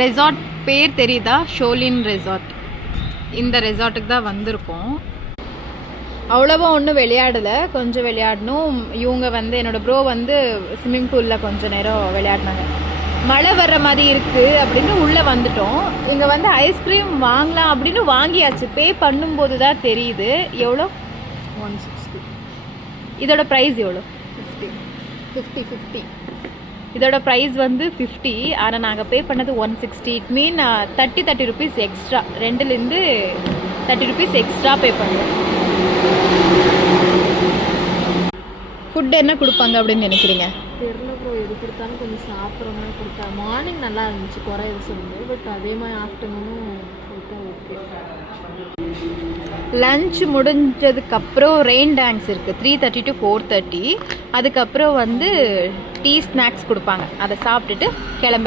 Resort பேர் தெரியுதா? ஷோலின் resort. இந்த ரெசார்ட்டுக்கு தான் வந்திருக்கோம். அவ்வளோவா ஒன்றும் விளையாடலை, கொஞ்சம் விளையாடணும். இவங்க வந்து என்னோடய ப்ரோ வந்து ஸ்விம்மிங் பூலில் கொஞ்சம் நேரம் விளையாடினாங்க. மழை வர்ற மாதிரி இருக்குது அப்படின்னு உள்ளே வந்துட்டோம். இங்கே வந்து ஐஸ்கிரீம் வாங்கலாம் அப்படின்னு வாங்கியாச்சு. பே பண்ணும்போது தான் தெரியுது. எவ்வளோ? 160. இதோட ப்ரைஸ் எவ்வளோ? 50. இதோட ப்ரைஸ் வந்து 50. ஆனால் நாங்கள் பே பண்ணது 160. It mean 30 rupees extra. 2லேருந்து 30 ருபீஸ் எக்ஸ்ட்ரா பே பண்ணுவோம். ஃபுட் என்ன கொடுப்பாங்க அப்படின்னு நினைக்கிறீங்க? தெரில ப்ரோ, எது கொடுத்தாலும் கொஞ்சம் சாப்பிட்ற மாதிரி கொடுத்தா. மார்னிங் நல்லா இருந்துச்சு, குறை எது சொல்லுங்கள். பட் அதே மாதிரி ஆஃப்டர்நூனும் கொடுத்தா ஓகே. லன்ச் முடிஞ்சதுக்கப்புறம் ரெயின் டான்ஸ் இருக்குது 3:30 to 4:30. அதுக்கப்புறம் வந்து டீ ஸ்நாக்ஸ் கொடுப்பாங்க. அதை சாப்பிட்டுட்டு கிளம்ப